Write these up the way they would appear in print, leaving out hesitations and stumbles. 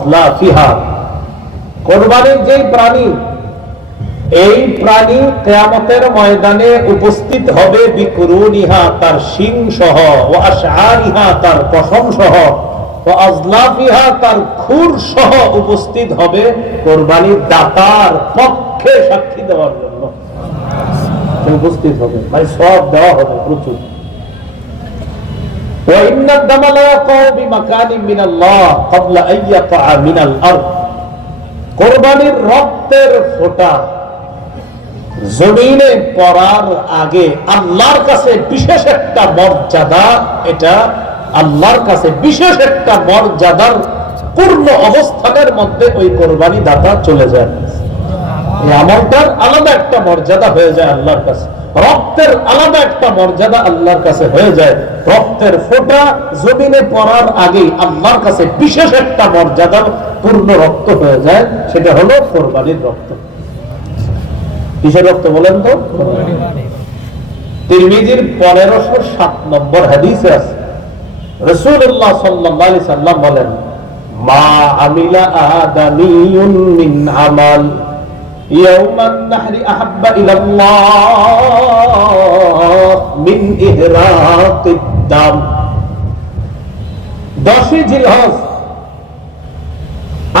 আজলাফিহা, কুরবানির যে প্রাণী, এই প্রাণী কিয়ামতের ময়দানে উপস্থিত হবে বিকুরুনিহা, তার শিং সহ, ওয়া আশআরিহা, তার পশম সহ, ওয়া আজলাফিহা, তার খুর সহ উপস্থিত হবে কুরবানির দাতার পক্ষে সাক্ষী দেওয়ার জন্য। উপস্থিত হবে মানে সব দেওয়া হবে প্রচুর। ওয়া ইন্নাদ দামা লা ইয়াকাউ বিমাকানিন মিনাল্লাহ ক্বাবলা আন ইয়াকা মিনাল আরদ, কুরবানির রক্তের ফোঁটা জমিনে পড়ার আগে আল্লাহর কাছে বিশেষ একটা মর্যাদা, এটা আল্লাহর কাছে বিশেষ একটা মর্যাদার পূর্ণ অবস্থানের মধ্যে ওই কোরবানি দাতা চলে যায়। এই আমলটার আলাদা একটা মর্যাদা হয়ে যায় আল্লাহর কাছে, রক্তের আলাদা একটা মর্যাদা আল্লাহর কাছে হয়ে যায়। রক্তের ফোঁটা জমিনে পড়ার আগে আল্লাহর কাছে বিশেষ একটা মর্যাদার পূর্ণ রক্ত হয়ে যায়, সেটা হলো কোরবানির রক্ত। কিসের রক্ত বলেন তো? তিরমিজির 1507 নম্বর হাদিসে আছে, রাসূলুল্লাহ সাল্লাল্লাহু আলাইহি সাল্লাম বলেন, মা আমিলা আদামিয়ুন মিন আমাল ইয়াওমান নাহরি আহাব্বা ইলাল্লাহ মিন ইহরাকিদ দাম। 10 জিলহজ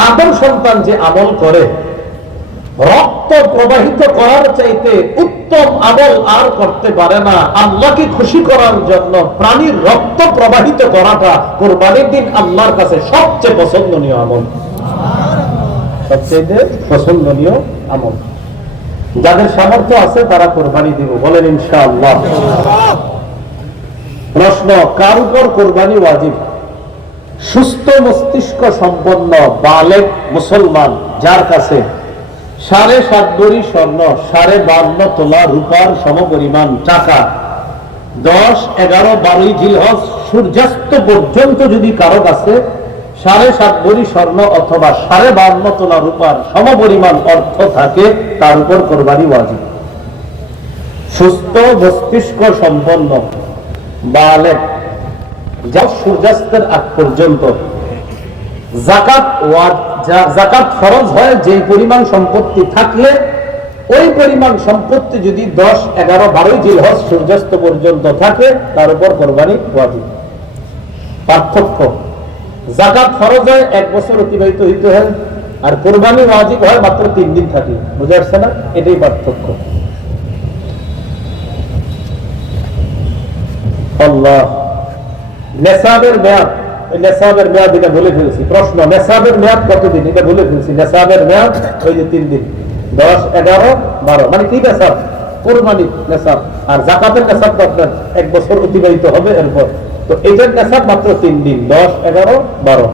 আদম সন্তান যে আমল করে, রক্ত প্রবাহিত করার চাইতে উত্তম আমল আর করতে পারে না। আল্লাহকে খুশি করার জন্য প্রাণীর রক্ত প্রবাহিত করাটা কুরবানির দিন আল্লাহর কাছে সবচেয়ে পছন্দনীয় আমল, সবচেয়ে পছন্দনীয় আমল। যাদের সামর্থ্য আছে তারা কুরবানি দিব, বলেন ইনশাআল্লাহ। প্রশ্ন, কার উপর কুরবানি ওয়াজিব? সুস্থ মস্তিষ্ক সম্পন্ন বালেগ মুসলমান যার কাছে 7.5 ভরি স্বর্ণ, 52 তোলা রূপার সমপরিমাণ টাকা, 10, 11, 12 জিলহজ সূর্যাস্ত পর্যন্ত যদি কারো কাছে 7.5 ভরি স্বর্ণ অথবা 52 তোলা রূপার সমপরিমাণ অর্থ থাকে, তার উপর কোরবানি ওয়াজিব। সুস্থ মস্তিষ্ক সম্পন্ন বালেগ, যা সূর্যাস্তের আগ পর্যন্ত যাকাত ফরজ হয় যে পরিমাণ সম্পত্তি থাকলে, ওই পরিমাণ সম্পত্তি যদি 10, 11, 12 জিলহজ সূর্যাস্ত পর্যন্ত থাকে, তার উপর কোরবানি ওয়াজিব। পার্থক্য, যাকাত ফরজ হয় 1 বছর অতিবাহিত হইতে হয়, আর কোরবানি ওয়াজিব হয় মাত্র 3 দিন থাকে। বুঝে আসছে না? এটাই পার্থক্য। আল্লাহ। নেসাবের মেয়াদ, নেসাবের মেয়াদ এটা বলে ফেলছি। প্রশ্ন, নেসাবের মেয়াদ কতদিন? এটা বলে ফেলছি। নেসাবের মেয়াদ ওই যে 3 দিন, 10, 11, 12, মানে কি নেসাব? কুরবানির নেসাব। আর যাকাতের নেসাব তো আপনার 1 বছর অতিবাহিত হবে এরপর। তো এটার নেসাব মাত্র 3 দিন, 10, 11, 12।